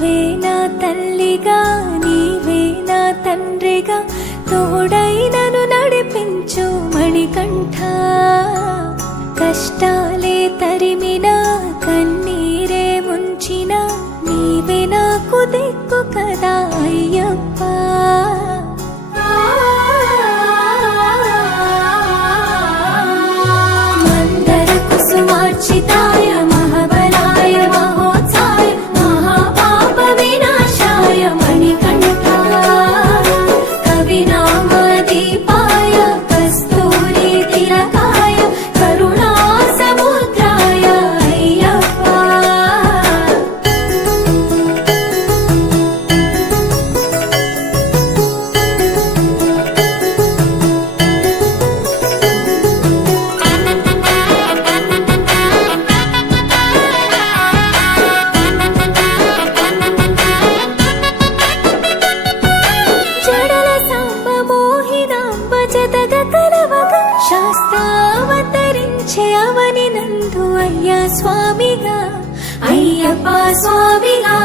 నీవే నా తల్లిగా నీవే నా తండ్రిగా తోడై నన్ను నడిపించు మణికంఠ. కష్టాలే తరిమినా కన్నీరే ముంచినా నీవే నాకు దిక్కు కదా అయ్యప్ప. మందర కుసుమార్చితాయ మహాబలాయ మహోత్సాయ మహాపాప వినాశాయ మణికంఠ. కవినామ దీపాయ కస్తూరి తిలకాయ కరుణా సముద్రాయ అయ్యప్ప. జడల సాంబ మోహినాంబ జతగ కలవగ శాస్త్రావతరించే అవని నందు అయ్యా స్వామిగా అయ్యప్ప స్వామిగా.